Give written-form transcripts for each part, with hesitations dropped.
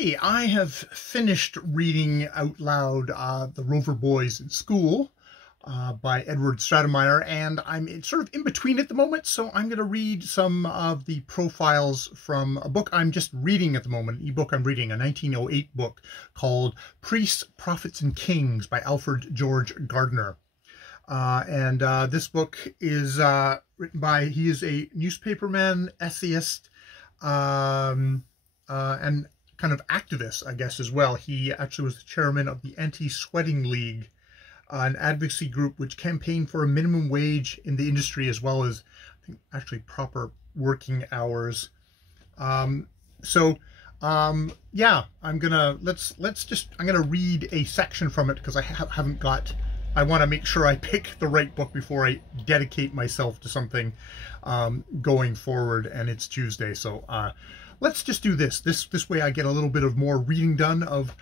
Okay, I have finished reading out loud The Rover Boys in School by Edward Stratemeyer, and I'm sort of in between at the moment, so I'm going to read some of the profiles from a book I'm just reading at the moment, an ebook I'm reading, a 1908 book called Priests, Prophets, and Kings by Alfred George Gardner. This book is written by, he is a newspaperman, essayist, and kind of activist, I guess, as well. He actually was the chairman of the Anti-Sweating League, an advocacy group which campaigned for a minimum wage in the industry, as well as, I think, actually proper working hours. Yeah, I'm gonna read a section from it because I haven't got. I want to make sure I pick the right book before I dedicate myself to something going forward, and it's Tuesday, so let's just do this. This way I get a little bit of more reading done of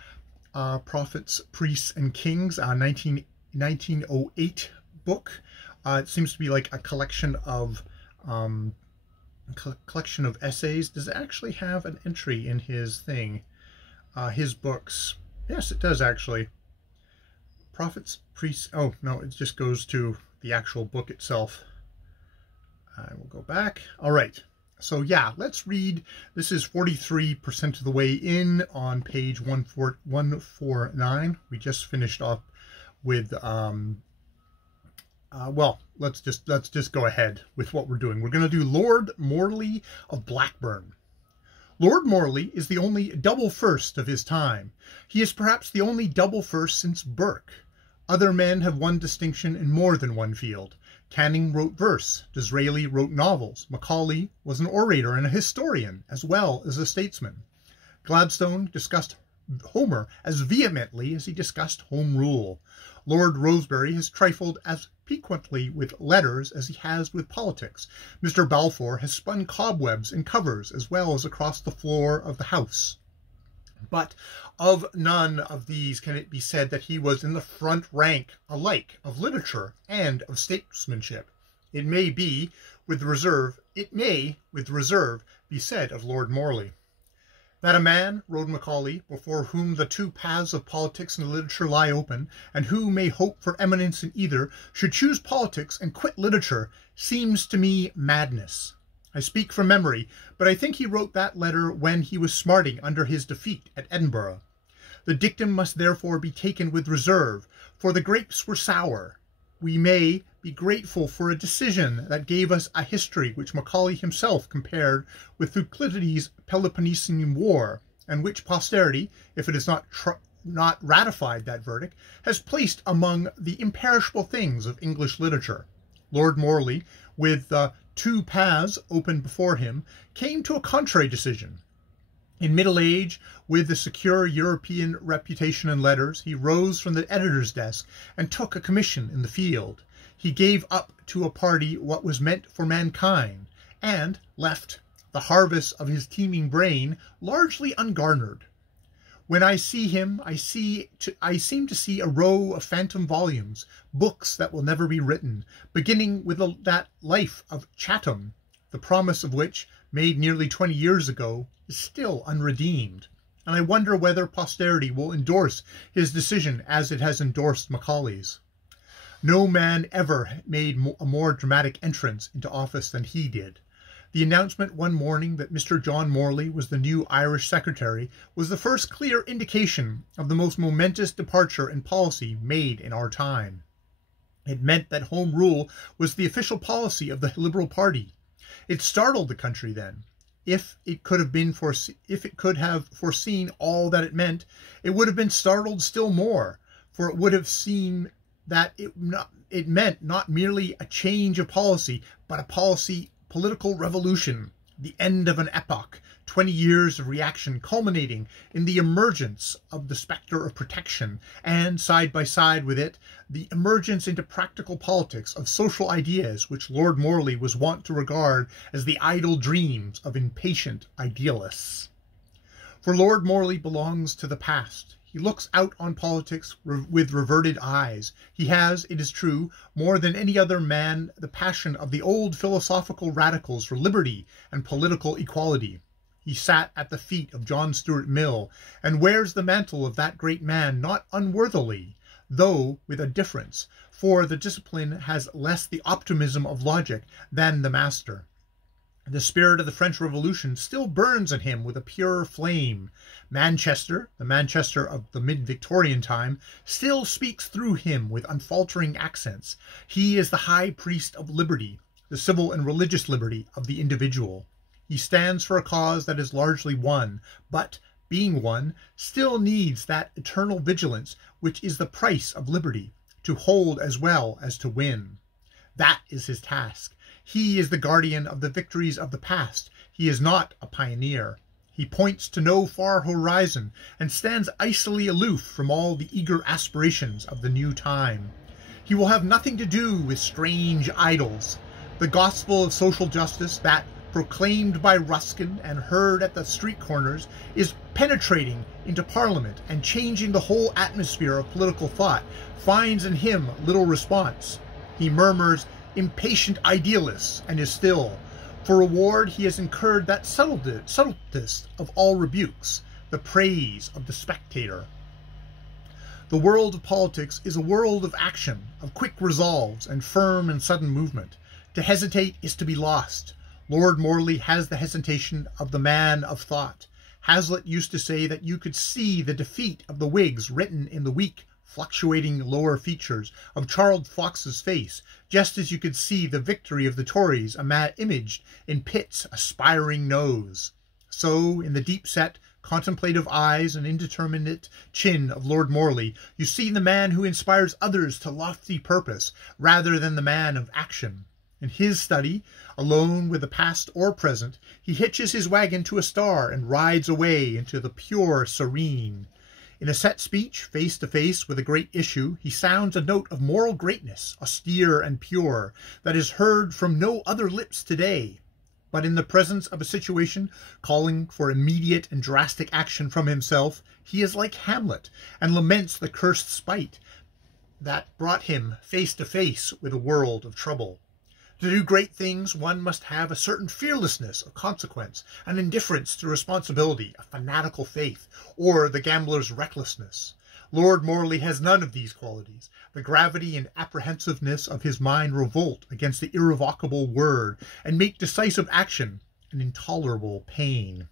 Prophets, Priests, and Kings, 1908 book. It seems to be like a collection of essays. Does it actually have an entry in his thing? His books. Yes, it does actually. Prophets, Priests. Oh no, it just goes to the actual book itself. I will go back. All right. So yeah, let's read. This is 43% of the way in on page 149. We just finished up with well, let's just go ahead with what we're doing. We're going to do Lord Mrly of Blckbrn. Lord Mrly is the only double first of his time. He is perhaps the only double first since Burke. Other men have won distinction in more than one field. Canning wrote verse, Disraeli wrote novels, Macaulay was an orator and a historian, as well as a statesman. Gladstone discussed Homer as vehemently as he discussed Home Rule. Lord Rosebery has trifled as piquantly with letters as he has with politics. Mr. Balfour has spun cobwebs in covers as well as across the floor of the House. But of none of these can it be said that he was in the front rank alike of literature and of statesmanship. It may, with reserve, be said of Lord Morley. That a man, wrote Macaulay, before whom the two paths of politics and literature lie open, and who may hope for eminence in either, should choose politics and quit literature, seems to me madness. I speak from memory, but I think he wrote that letter when he was smarting under his defeat at Edinburgh. The dictum must therefore be taken with reserve, for the grapes were sour. We may be grateful for a decision that gave us a history which Macaulay himself compared with Thucydides' Peloponnesian War, and which posterity, if it has not ratified that verdict, has placed among the imperishable things of English literature. Lord Morley, with the two paths open before him, came to a contrary decision. In middle age, with a secure European reputation in letters, he rose from the editor's desk and took a commission in the field. He gave up to a party what was meant for mankind, and left the harvest of his teeming brain largely ungarnered. When I see him, I seem to see a row of phantom volumes, books that will never be written, beginning with that Life of Chatham, the promise of which, made nearly 20 years ago, is still unredeemed. And I wonder whether posterity will endorse his decision as it has endorsed Macaulay's. No man ever made a more dramatic entrance into office than he did. The announcement one morning that Mr. John Morley was the new Irish Secretary was the first clear indication of the most momentous departure in policy made in our time. It meant that Home Rule was the official policy of the Liberal Party. It startled the country then. If it could have foreseen all that it meant, it would have been startled still more, for it would have seen that it meant not merely a change of policy, but a political revolution, the end of an epoch, 20 years of reaction culminating in the emergence of the spectre of protection, and side by side with it, the emergence into practical politics of social ideas which Lord Morley was wont to regard as the idle dreams of impatient idealists. For Lord Morley belongs to the past. He looks out on politics with reverted eyes. He has, it is true, more than any other man, the passion of the old philosophical radicals for liberty and political equality. he sat at the feet of John Stuart Mill, and wears the mantle of that great man not unworthily, though with a difference, for the discipline has less the optimism of logic than the master. The spirit of the French Revolution still burns in him with a pure flame. Manchester, the Manchester of the mid-Victorian time, still speaks through him with unfaltering accents. He is the high priest of liberty, the civil and religious liberty of the individual. He stands for a cause that is largely won, but, being won, still needs that eternal vigilance which is the price of liberty, to hold as well as to win. That is his task. He is the guardian of the victories of the past. He is not a pioneer. He points to no far horizon and stands icily aloof from all the eager aspirations of the new time. He will have nothing to do with strange idols. The gospel of social justice that, proclaimed by Ruskin and heard at the street corners, is penetrating into Parliament and changing the whole atmosphere of political thought, finds in him little response. He murmurs, "Impatient idealists," and is still. For reward he has incurred that subtlest of all rebukes, the praise of the spectator. The world of politics is a world of action, of quick resolves, and firm and sudden movement. To hesitate is to be lost. Lord Morley has the hesitation of the man of thought. Hazlitt used to say that you could see the defeat of the Whigs written in the weak, fluctuating lower features of Charles Fox's face, just as you could see the victory of the Tories imaged in Pitt's aspiring nose. So, in the deep-set, contemplative eyes and indeterminate chin of Lord Morley, you see the man who inspires others to lofty purpose, rather than the man of action. In his study, alone with the past or present, he hitches his wagon to a star and rides away into the pure serene. In a set speech, face to face with a great issue, he sounds a note of moral greatness, austere and pure, that is heard from no other lips today. But in the presence of a situation calling for immediate and drastic action from himself, he is like Hamlet, and laments the cursed spite that brought him face to face with a world of trouble. To do great things, one must have a certain fearlessness of consequence, an indifference to responsibility, a fanatical faith, or the gambler's recklessness. Lord Morley has none of these qualities. The gravity and apprehensiveness of his mind revolt against the irrevocable word, and make decisive action an intolerable pain.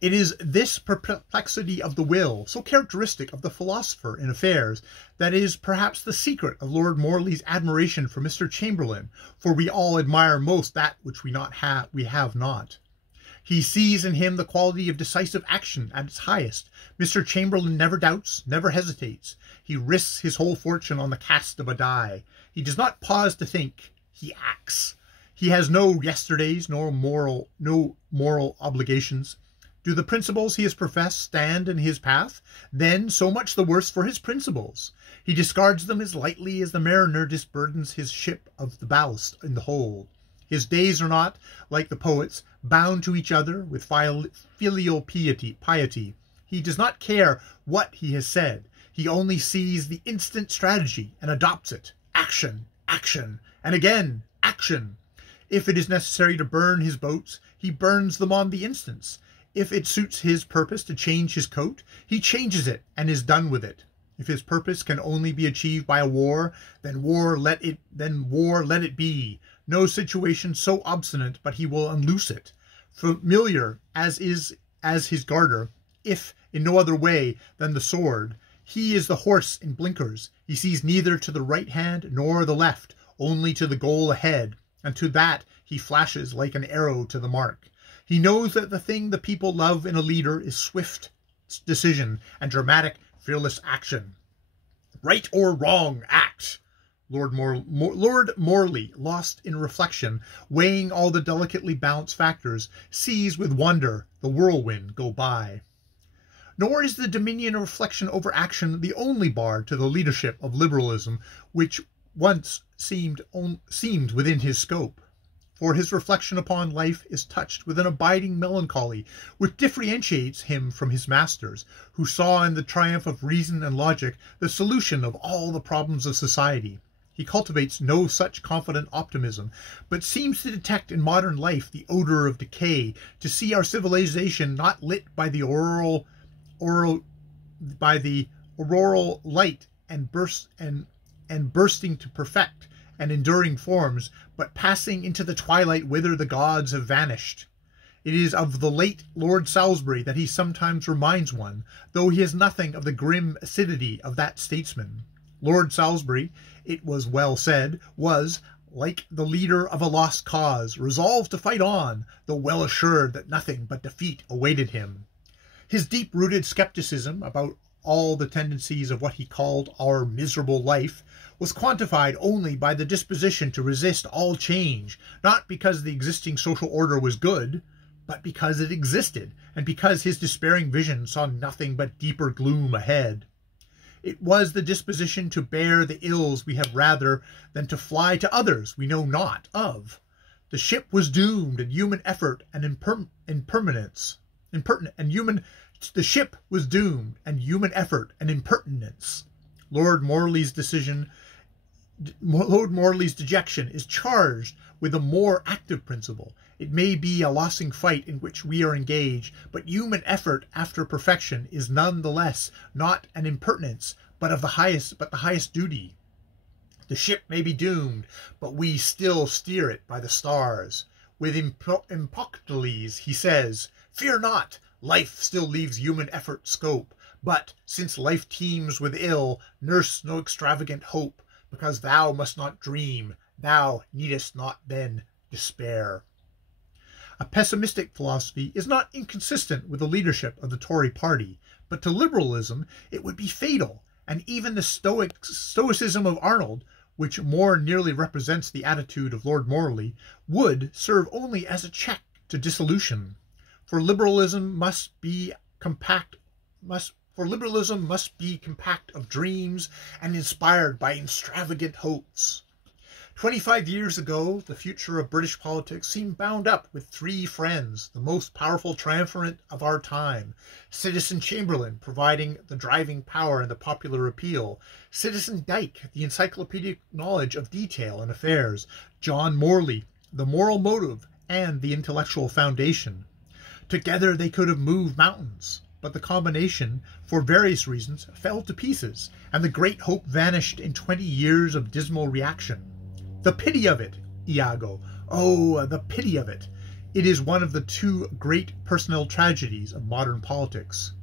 It is this perplexity of the will, so characteristic of the philosopher in affairs, that is perhaps the secret of Lord Morley's admiration for Mr. Chamberlain, for we all admire most that which we have not. He sees in him the quality of decisive action at its highest. Mr. Chamberlain never doubts, never hesitates. He risks his whole fortune on the cast of a die. He does not pause to think. He acts. He has no yesterdays, no moral obligations. Do the principles he has professed stand in his path? Then so much the worse for his principles. He discards them as lightly as the mariner disburdens his ship of the ballast in the hold. His days are not, like the poets, bound to each other with filial piety. He does not care what he has said. He only sees the instant strategy and adopts it. Action, action, and again, action. If it is necessary to burn his boats, he burns them on the instant. If it suits his purpose to change his coat, he changes it and is done with it. If his purpose can only be achieved by a war, then war let it be. No situation so obstinate but he will unloose it. Familiar as his Grdnr, if in no other way than the sword, he is the horse in blinkers. He sees neither to the right hand nor the left, only to the goal ahead, and to that he flashes like an arrow to the mark. He knows that the thing the people love in a leader is swift decision and dramatic, fearless action. Right or wrong, act. Lord Morley, lost in reflection, weighing all the delicately balanced factors, sees with wonder the whirlwind go by. Nor is the dominion of reflection over action the only bar to the leadership of liberalism which once seemed within his scope. For his reflection upon life is touched with an abiding melancholy which differentiates him from his masters, who saw in the triumph of reason and logic the solution of all the problems of society. He cultivates no such confident optimism, but seems to detect in modern life the odor of decay, to see our civilization not lit by the auroral light and bursting to perfect and enduring forms, but passing into the twilight whither the gods have vanished. It is of the late Lord Salisbury that he sometimes reminds one, though he has nothing of the grim acidity of that statesman. Lord Salisbury, it was well said, was, like the leader of a lost cause, resolved to fight on, though well assured that nothing but defeat awaited him. His deep-rooted skepticism about all the tendencies of what he called our miserable life was quantified only by the disposition to resist all change, not because the existing social order was good, but because it existed, and because his despairing vision saw nothing but deeper gloom ahead. It was the disposition to bear the ills we have rather than to fly to others we know not of. The ship was doomed, and human effort and impertinence. The ship was doomed, and human effort and impertinence. Lord Morley's dejection is charged with a more active principle. It may be a losing fight in which we are engaged, but human effort after perfection is none the less not an impertinence, but the highest duty. The ship may be doomed, but we still steer it by the stars. With Empocles he says, "Fear not, life still leaves human effort scope, but, since life teems with ill, nurse no extravagant hope, because thou must not dream, thou needest not then despair." A pessimistic philosophy is not inconsistent with the leadership of the Tory party, but to liberalism it would be fatal, and even the stoicism of Arnold, which more nearly represents the attitude of Lord Morley, would serve only as a check to dissolution. For liberalism must be compact of dreams and inspired by extravagant hopes. 25 years ago, the future of British politics seemed bound up with three friends, the most powerful triumvirate of our time: Citizen Chamberlain, providing the driving power and the popular appeal; Citizen Dyke, the encyclopedic knowledge of detail and affairs; John Morley, the moral motive and the intellectual foundation. Together they could have moved mountains, but the combination, for various reasons, fell to pieces, and the great hope vanished in 20 years of dismal reaction. The pity of it, Iago! Oh, the pity of it! It is one of the two great personal tragedies of modern politics.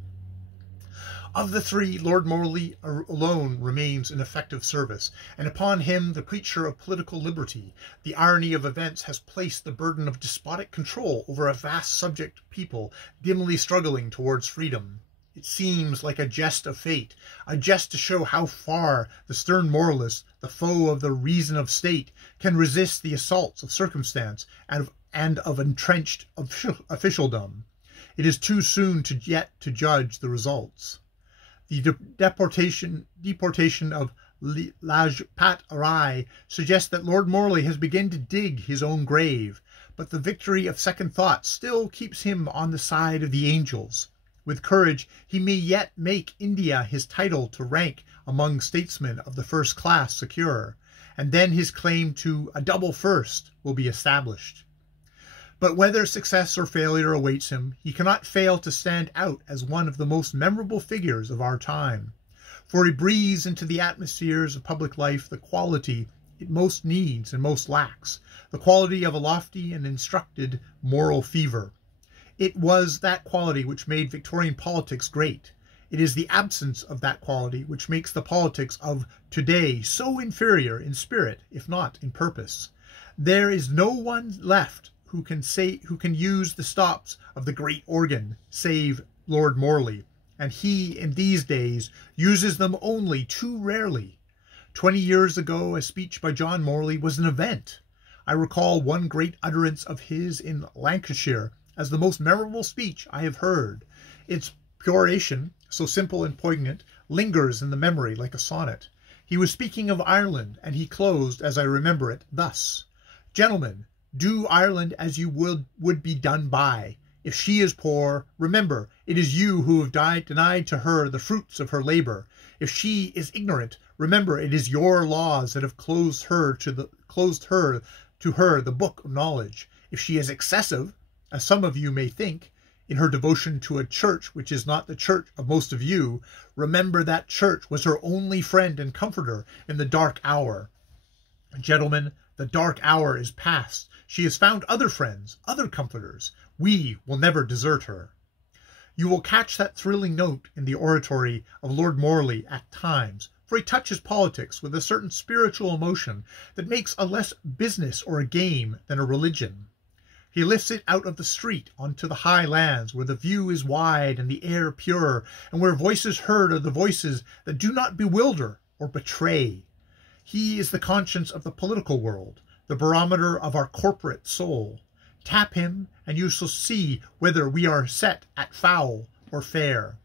Of the three, Lord Morley alone remains in effective service, and upon him, the preacher of political liberty, the irony of events has placed the burden of despotic control over a vast subject people dimly struggling towards freedom. It seems like a jest of fate, a jest to show how far the stern moralist, the foe of the reason of state, can resist the assaults of circumstance and of entrenched officialdom. It is too soon yet to judge the results. The deportation of Lajpat Rai suggests that Lord Morley has begun to dig his own grave, but the victory of second thoughts still keeps him on the side of the angels. With courage, he may yet make India his title to rank among statesmen of the first class secure, and then his claim to a double first will be established. But whether success or failure awaits him, he cannot fail to stand out as one of the most memorable figures of our time, for he breathes into the atmospheres of public life the quality it most needs and most lacks, the quality of a lofty and instructed moral fever. It was that quality which made Victorian politics great. It is the absence of that quality which makes the politics of today so inferior in spirit, if not in purpose. There is no one left who can use the stops of the great organ, save Lord Morley, and he, in these days, uses them only too rarely. 20 years ago, a speech by John Morley was an event. I recall one great utterance of his in Lancashire as the most memorable speech I have heard. Its peroration, so simple and poignant, lingers in the memory like a sonnet. He was speaking of Ireland, and he closed, as I remember it, thus: "Gentlemen, do Ireland as you would be done by. If she is poor, remember, it is you who have denied to her the fruits of her labor. If she is ignorant, remember, it is your laws that have closed her to her the book of knowledge. If she is excessive, as some of you may think, in her devotion to a church which is not the church of most of you, remember that church was her only friend and comforter in the dark hour. Gentlemen, the dark hour is past. She has found other friends, other comforters. We will never desert her. You will catch that thrilling note in the oratory of Lord Morley at times, for he touches politics with a certain spiritual emotion that makes a less business or a game than a religion. He lifts it out of the street onto the high lands, where the view is wide and the air pure, and where voices heard are the voices that do not bewilder or betray. He is the conscience of the political world, the barometer of our corporate soul. Tap him, and you shall see whether we are set at foul or fair.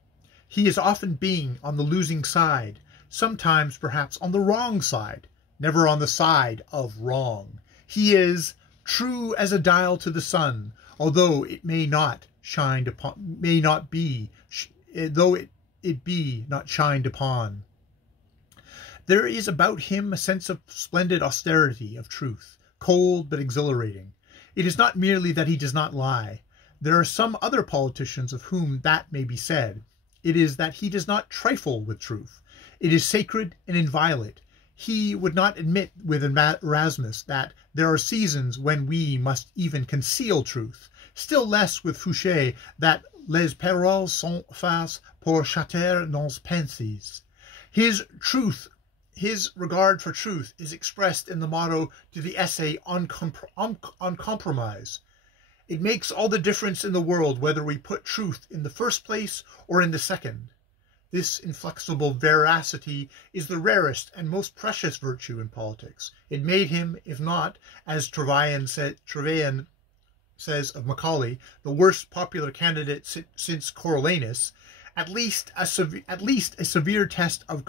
He is often being on the losing side, sometimes perhaps on the wrong side, never on the side of wrong. He is true as a dial to the sun, although it may not shined upon, though it be not shined upon. There is about him a sense of splendid austerity of truth, cold but exhilarating. It is not merely that he does not lie. There are some other politicians of whom that may be said. It is that he does not trifle with truth. It is sacred and inviolate. He would not admit with Erasmus that there are seasons when we must even conceal truth, still less with Fouché that les paroles sont faites pour châter nos pensées. His regard for truth is expressed in the motto to the essay on compromise. It makes all the difference in the world whether we put truth in the first place or in the second. This inflexible veracity is the rarest and most precious virtue in politics. It made him, if not, as Trevelyan says of Macaulay, the worst popular candidate since Coriolanus, at least a severe test of a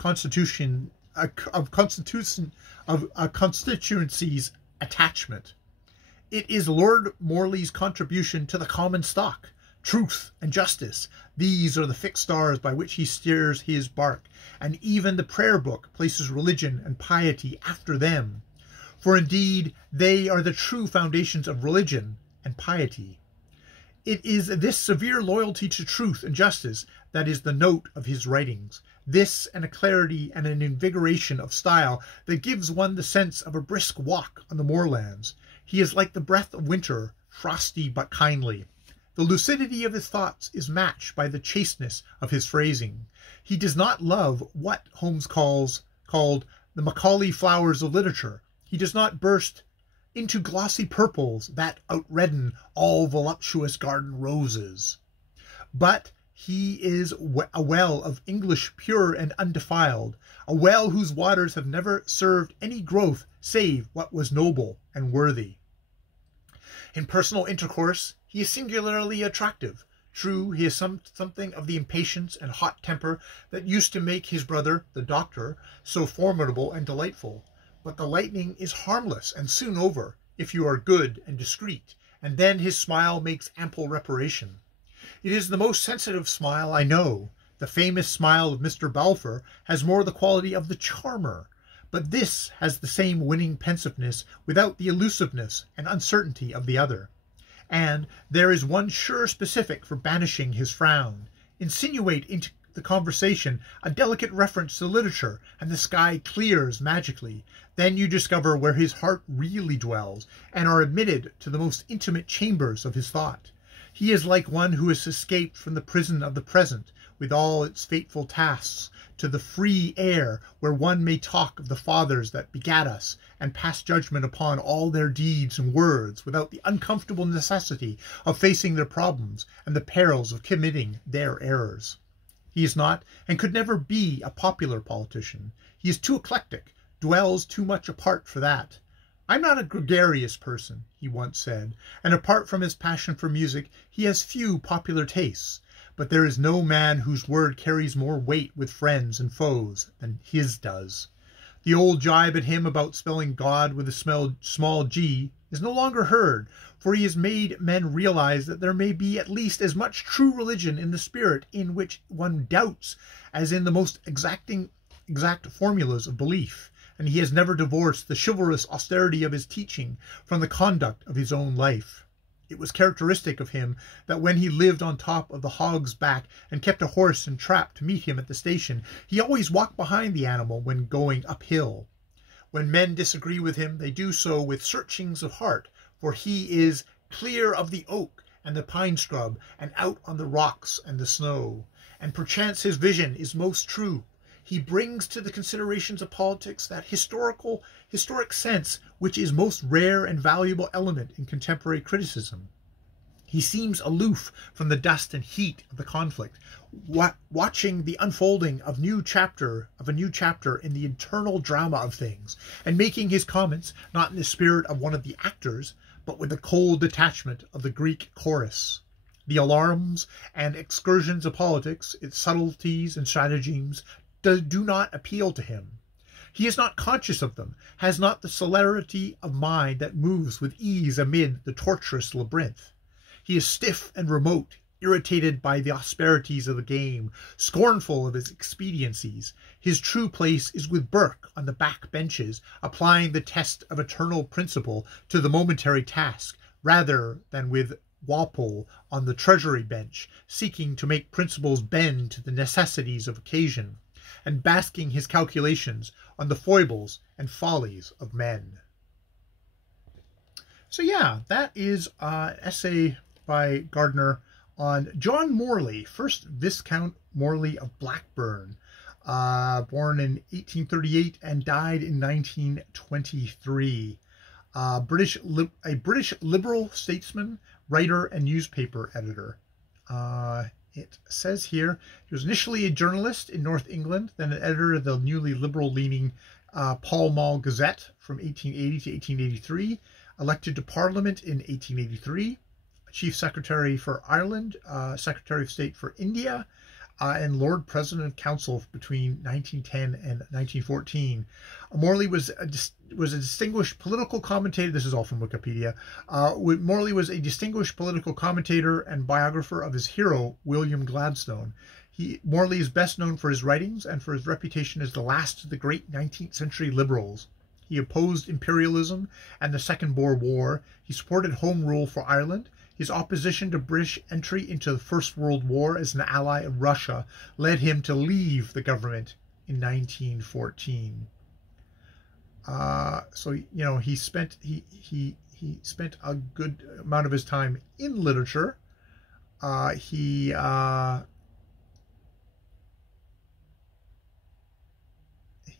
constituency's attachment. It is Lord Morley's contribution to the common stock. Truth and justice, these are the fixed stars by which he steers his bark, and even the prayer book places religion and piety after them. For indeed, they are the true foundations of religion and piety. It is this severe loyalty to truth and justice that is the note of his writings. This and a clarity and an invigoration of style that gives one the sense of a brisk walk on the moorlands. He is like the breath of winter, frosty but kindly. The lucidity of his thoughts is matched by the chasteness of his phrasing. He does not love what Holmes called the Macaulay flowers of literature. He does not burst into glossy purples that outredden all voluptuous garden roses. But he is a well of English pure and undefiled, a well whose waters have never served any growth save what was noble and worthy. In personal intercourse, he is singularly attractive. True, he has something of the impatience and hot temper that used to make his brother, the doctor, so formidable and delightful. But the lightning is harmless and soon over, if you are good and discreet, and then his smile makes ample reparation. It is the most sensitive smile I know. The famous smile of Mr. Balfour has more the quality of the charmer, but this has the same winning pensiveness without the elusiveness and uncertainty of the other. And there is one sure specific for banishing his frown. Insinuate into the conversation a delicate reference to literature, and the sky clears magically. Then you discover where his heart really dwells, and are admitted to the most intimate chambers of his thought. He is like one who has escaped from the prison of the present, with all its fateful tasks, to the free air where one may talk of the fathers that begat us, and pass judgment upon all their deeds and words without the uncomfortable necessity of facing their problems and the perils of committing their errors. He is not, and could never be, a popular politician. He is too eclectic, dwells too much apart for that. "I'm not a gregarious person," he once said, and apart from his passion for music, he has few popular tastes. But there is no man whose word carries more weight with friends and foes than his does. The old jibe at him about spelling God with a small g is no longer heard, for he has made men realize that there may be at least as much true religion in the spirit in which one doubts as in the most exact formulas of belief, and he has never divorced the chivalrous austerity of his teaching from the conduct of his own life. It was characteristic of him that when he lived on top of the hog's back and kept a horse and trap to meet him at the station, he always walked behind the animal when going uphill. When men disagree with him, they do so with searchings of heart, for he is clear of the oak and the pine scrub, and out on the rocks and the snow. And perchance his vision is most true. He brings to the considerations of politics that historic sense which is most rare and valuable element in contemporary criticism. He seems aloof from the dust and heat of the conflict, watching the unfolding of a new chapter in the internal drama of things, and making his comments not in the spirit of one of the actors, but with the cold detachment of the Greek chorus. The alarms and excursions of politics, its subtleties and stratagems, do not appeal to him. He is not conscious of them, has not the celerity of mind that moves with ease amid the tortuous labyrinth. He is stiff and remote, irritated by the asperities of the game, scornful of its expediencies. His true place is with Burke on the back benches, applying the test of eternal principle to the momentary task, rather than with Walpole on the Treasury bench, seeking to make principles bend to the necessities of occasion, and basking his calculations on the foibles and follies of men. So yeah, that is an essay by Grdnr on John Mrly, 1st Viscount Mrly of Blckbrn, born in 1838 and died in 1923. A British liberal statesman, writer, and newspaper editor. It says here he was initially a journalist in North England, then an editor of the newly liberal-leaning Pall Mall Gazette from 1880 to 1883, elected to Parliament in 1883, Chief Secretary for Ireland, Secretary of State for India, and Lord President of Council between 1910 and 1914. Mrly was a distinguished political commentator. This is all from Wikipedia. Mrly was a distinguished political commentator and biographer of his hero, William Gladstone. Mrly is best known for his writings and for his reputation as the last of the great 19th century liberals. He opposed imperialism and the Second Boer War. He supported Home Rule for Ireland. His opposition to British entry into the First World War as an ally of Russia led him to leave the government in 1914. So you know, he spent a good amount of his time in literature. He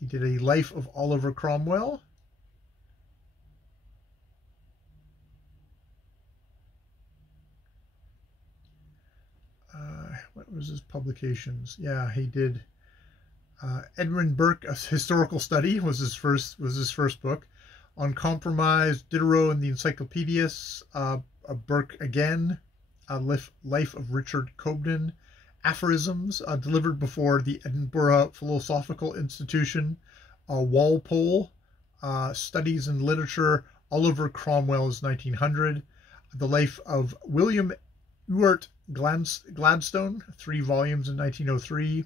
did a Life of Oliver Cromwell. What was his publications? Yeah, he did Edmund Burke, A Historical Study was his first book. On Compromise, Diderot and the Encyclopedias, Burke again, Life of Richard Cobden, Aphorisms, delivered before the Edinburgh Philosophical Institution, Walpole, Studies in Literature, Oliver Cromwell's 1900, The Life of William Ewart Gladstone, 3 volumes in 1903,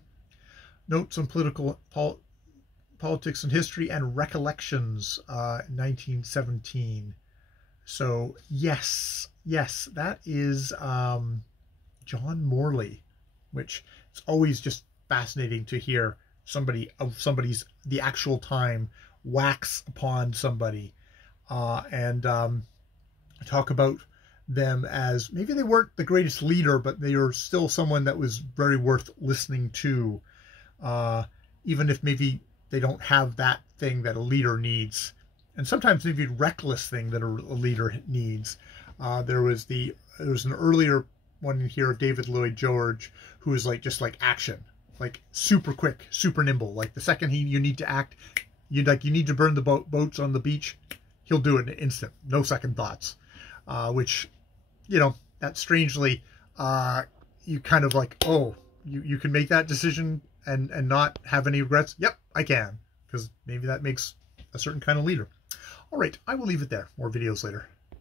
Notes on Politics and History, and Recollections, 1917. So yes, that is John Mrly, which it's always just fascinating to hear somebody's the actual time wax upon somebody and talk about them as maybe they weren't the greatest leader, but they are still someone that was very worth listening to, even if maybe they don't have that thing that a leader needs, and sometimes maybe a reckless thing that a leader needs. There was an earlier one in here of David Lloyd George, who is just like action, like super quick, super nimble. Like the second you need to act, you need to burn the boats on the beach, he'll do it in an instant, no second thoughts. Which, you know, that strangely, you kind of like, oh, you can make that decision and not have any regrets. Yep, I can, because maybe that makes a certain kind of leader. All right, I will leave it there. More videos later.